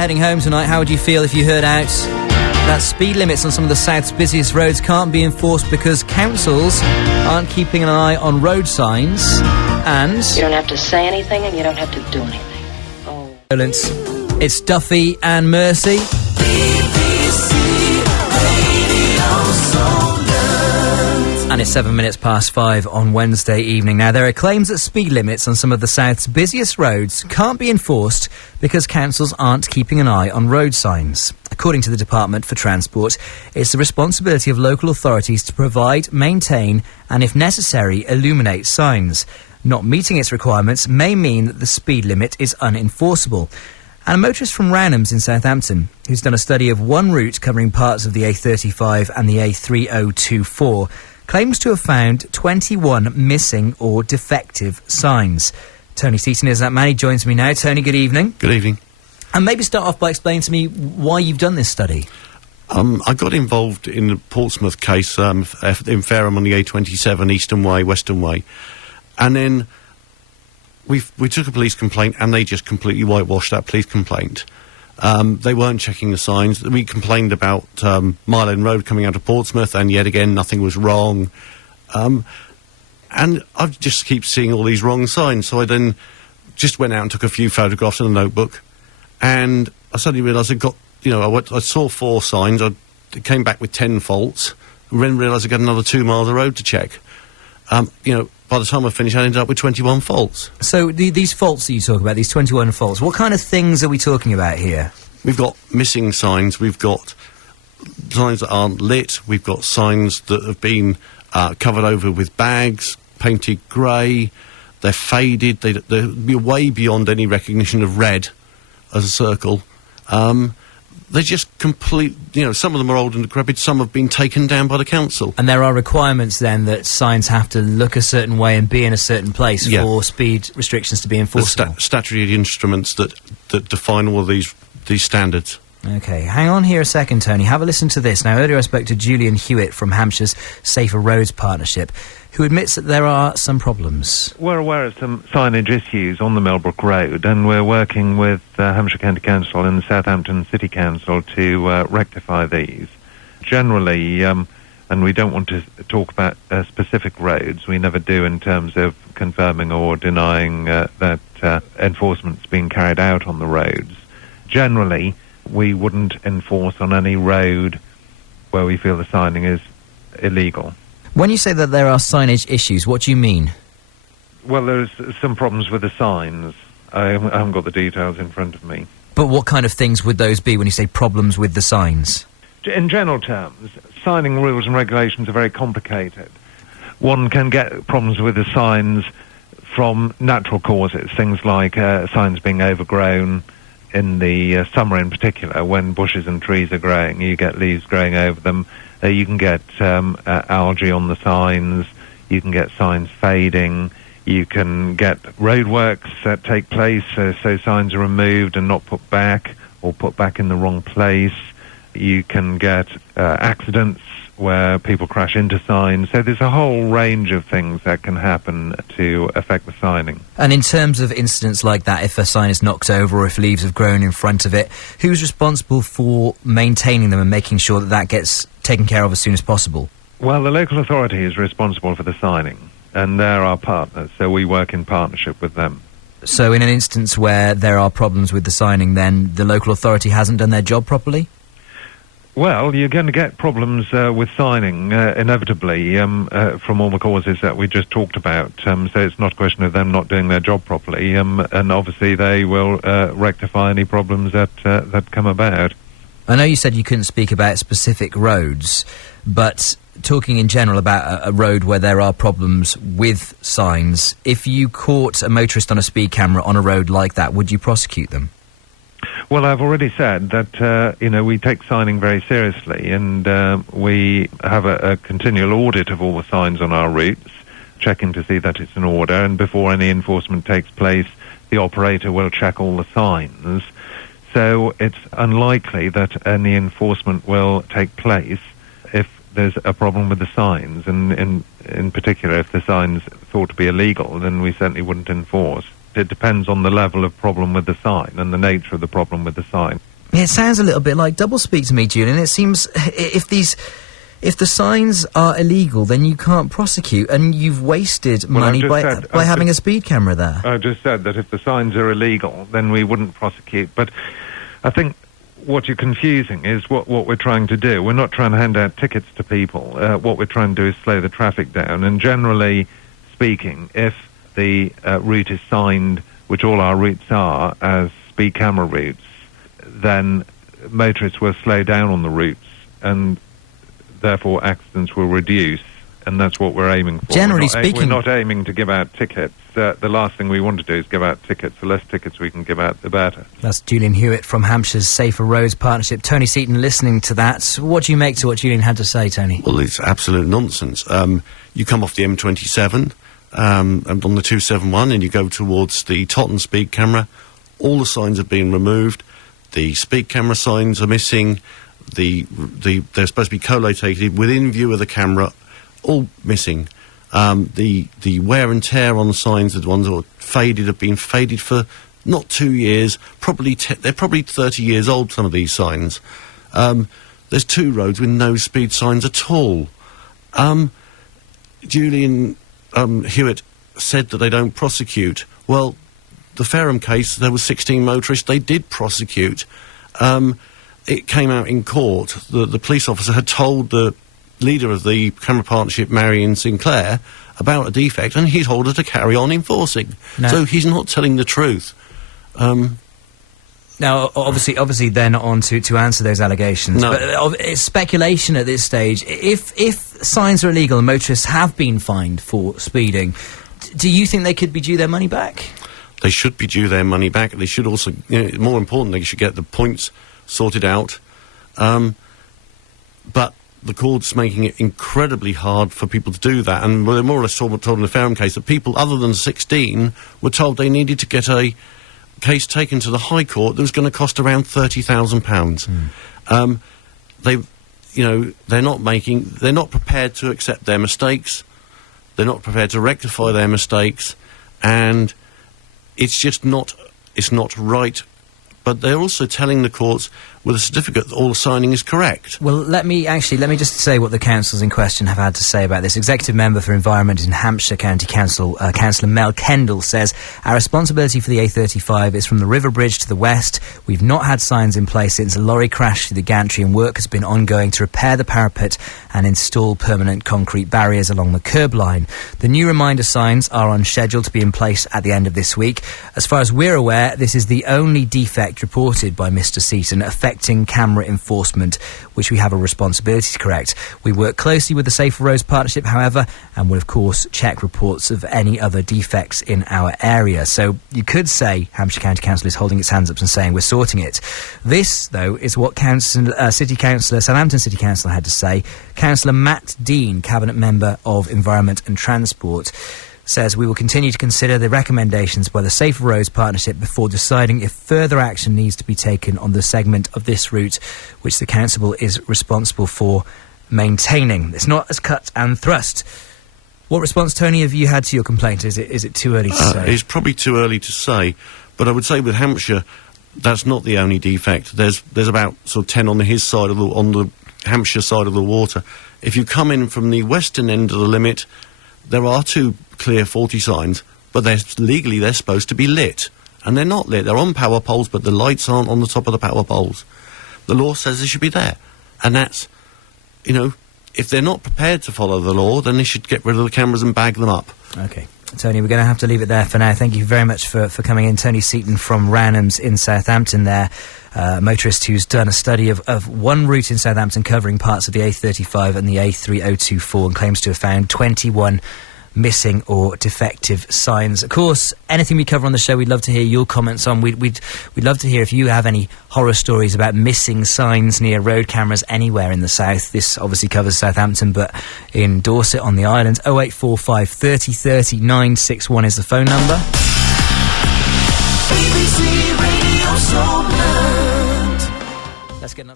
Heading home tonight, how would you feel if you heard out that speed limits on some of the South's busiest roads can't be enforced because councils aren't keeping an eye on road signs, and... You don't have to say anything and you don't have to do anything. Oh. It's Duffy and Mercy. And it's 5 on Wednesday evening. Now, there are claims that speed limits on some of the South's busiest roads can't be enforced because councils aren't keeping an eye on road signs. According to the Department for Transport, it's the responsibility of local authorities to provide, maintain and, if necessary, illuminate signs. Not meeting its requirements may mean that the speed limit is unenforceable. And a motorist from Rownhams in Southampton, who's done a study of one route covering parts of the A35 and the A3024, claims to have found 21 missing or defective signs. Tony Seaton is that man. He joins me now. Tony, good evening. Good evening. And maybe start off by explaining to me why you've done this study. I got involved in the Portsmouth case in Fareham on the A27, Eastern Way, Western Way. And then we took a police complaint and they just completely whitewashed that police complaint. They weren't checking the signs. We complained about Mile End Road coming out of Portsmouth, and yet again nothing was wrong. And I just keep seeing all these wrong signs, so I then just went out and took a few photographs in a notebook, and I suddenly realised I saw 4 signs, I came back with 10 faults, and then realised I got another 2 miles of road to check. By the time I finished, I ended up with 21 faults. So these faults that you talk about, these 21 faults, what kind of things are we talking about here? We've got missing signs, we've got signs that aren't lit, we've got signs that have been covered over with bags, painted grey, they're faded, they're way beyond any recognition of red as a circle. They're just complete, some of them are old and decrepit, some have been taken down by the council. And there are requirements then that signs have to look a certain way and be in a certain place for speed restrictions to be enforceable? The statutory instruments that define all of these standards. OK, hang on here a second, Tony. Have a listen to this. Now, earlier I spoke to Julian Hewitt from Hampshire's Safer Roads Partnership, who admits that there are some problems. We're aware of some signage issues on the Millbrook Road, and we're working with Hampshire County Council and the Southampton City Council to rectify these. Generally, and we don't want to talk about specific roads, we never do in terms of confirming or denying that enforcement's being carried out on the roads. Generally, we wouldn't enforce on any road where we feel the signing is illegal. When you say that there are signage issues, what do you mean? Well, there's some problems with the signs. I haven't got the details in front of me. But what kind of things would those be when you say problems with the signs? In general terms, signing rules and regulations are very complicated. One can get problems with the signs from natural causes, things like signs being overgrown. In the summer in particular, when bushes and trees are growing, you get leaves growing over them. You can get algae on the signs. You can get signs fading. You can get roadworks that take place, so signs are removed and not put back, or put back in the wrong place. You can get accidents where people crash into signs. So there's a whole range of things that can happen to affect the signing. And in terms of incidents like that, if a sign is knocked over or if leaves have grown in front of it, who's responsible for maintaining them and making sure that gets taken care of as soon as possible? Well, the local authority is responsible for the signing, and they're our partners, so we work in partnership with them. So in an instance where there are problems with the signing, then the local authority hasn't done their job properly? Well, you're going to get problems with signing, inevitably, from all the causes that we just talked about. So it's not a question of them not doing their job properly, and obviously they will rectify any problems that come about. I know you said you couldn't speak about specific roads, but talking in general about a road where there are problems with signs, if you caught a motorist on a speed camera on a road like that, would you prosecute them? Well, I've already said that, we take signing very seriously, and we have a continual audit of all the signs on our routes, checking to see that it's in order, and before any enforcement takes place, the operator will check all the signs. So it's unlikely that any enforcement will take place if there's a problem with the signs, and in particular, if the signs thought to be illegal, then we certainly wouldn't enforce. It depends on the level of problem with the sign and the nature of the problem with the sign. It sounds a little bit like doublespeak to me, Julian. It seems if the signs are illegal, then you can't prosecute, and you've wasted money by having a speed camera there. I just said that if the signs are illegal, then we wouldn't prosecute. But I think what you're confusing is what we're trying to do. We're not trying to hand out tickets to people. What we're trying to do is slow the traffic down. And generally speaking, if the route is signed, which all our routes are, as speed camera routes, then motorists will slow down on the routes, and therefore accidents will reduce, and that's what we're aiming for. Generally speaking, we're not aiming to give out tickets. The last thing we want to do is give out tickets. The less tickets we can give out, the better. That's Julian Hewitt from Hampshire's Safer Roads Partnership. Tony Seaton listening to that. What do you make to what Julian had to say, Tony? Well, it's absolute nonsense. You come off the M27 and on the 271 and you go towards the Totton speed camera, all the signs have been removed. The speed camera signs are missing. They're supposed to be co-located within view of the camera, all missing. The wear and tear on the signs, the ones that are faded, have been faded for not 2 years. They're probably 30 years old, some of these signs. There's 2 roads with no speed signs at all. Julian Hewitt said that they don't prosecute. Well, the Fareham case, there were 16 motorists. They did prosecute. It came out in court. The police officer had told the leader of the camera partnership, Marion Sinclair, about a defect, and he told her to carry on enforcing. No. So he's not telling the truth. Now, obviously, they're not on to answer those allegations. No. But it's speculation at this stage. If signs are illegal and motorists have been fined for speeding, do you think they could be due their money back? They should be due their money back. They should also, more important, they should get the points sorted out. But the court's making it incredibly hard for people to do that. And we're more or less told in the Fareham case that people other than 16 were told they needed to get a case taken to the High Court that was going to cost around £30,000. They're not prepared to accept their mistakes. They're not prepared to rectify their mistakes, and it's just not right. But they're also telling the courts with a certificate that all the signing is correct. Well, let me just say what the councils in question have had to say about this. Executive Member for Environment in Hampshire County Council, Councillor Mel Kendall, says, "Our responsibility for the A35 is from the River Bridge to the west. We've not had signs in place since a lorry crashed through the gantry, and work has been ongoing to repair the parapet and install permanent concrete barriers along the curb line. The new reminder signs are on schedule to be in place at the end of this week. As far as we're aware, this is the only defect reported by Mr Seaton affecting camera enforcement, which we have a responsibility to correct. We work closely with the Safer Roads Partnership, however, and will of course check reports of any other defects in our area." So you could say Hampshire County Council is holding its hands up and saying we're sorting it. This, though, is what Southampton City Council had to say. Councillor Matt Dean, Cabinet Member of Environment and Transport, says, "We will continue to consider the recommendations by the Safer Roads Partnership before deciding if further action needs to be taken on the segment of this route which the council is responsible for maintaining." It's not as cut and thrust. What response, Tony, have you had to your complaint? Is it too early to say? It's probably too early to say, but I would say with Hampshire, that's not the only defect. There's about sort of 10 on his side on the Hampshire side of the water. If you come in from the western end of the limit, there are 2 clear 40 signs, but legally they're supposed to be lit, and they're not lit. They're on power poles, but the lights aren't on the top of the power poles. The law says they should be there, and that's, if they're not prepared to follow the law, then they should get rid of the cameras and bag them up. Okay. Tony, we're going to have to leave it there for now. Thank you very much for coming in. Tony Seaton from Ranham's in Southampton there, a motorist who's done a study of one route in Southampton covering parts of the A35 and the A3024 and claims to have found 21 missing or defective signs. Of course, anything we cover on the show, we'd love to hear your comments on. We'd love to hear if you have any horror stories about missing signs near road cameras anywhere in the south. This obviously covers Southampton, but in Dorset on the island, 0845 30 30 961 is the phone number. BBC Radio Soulland. Let's get an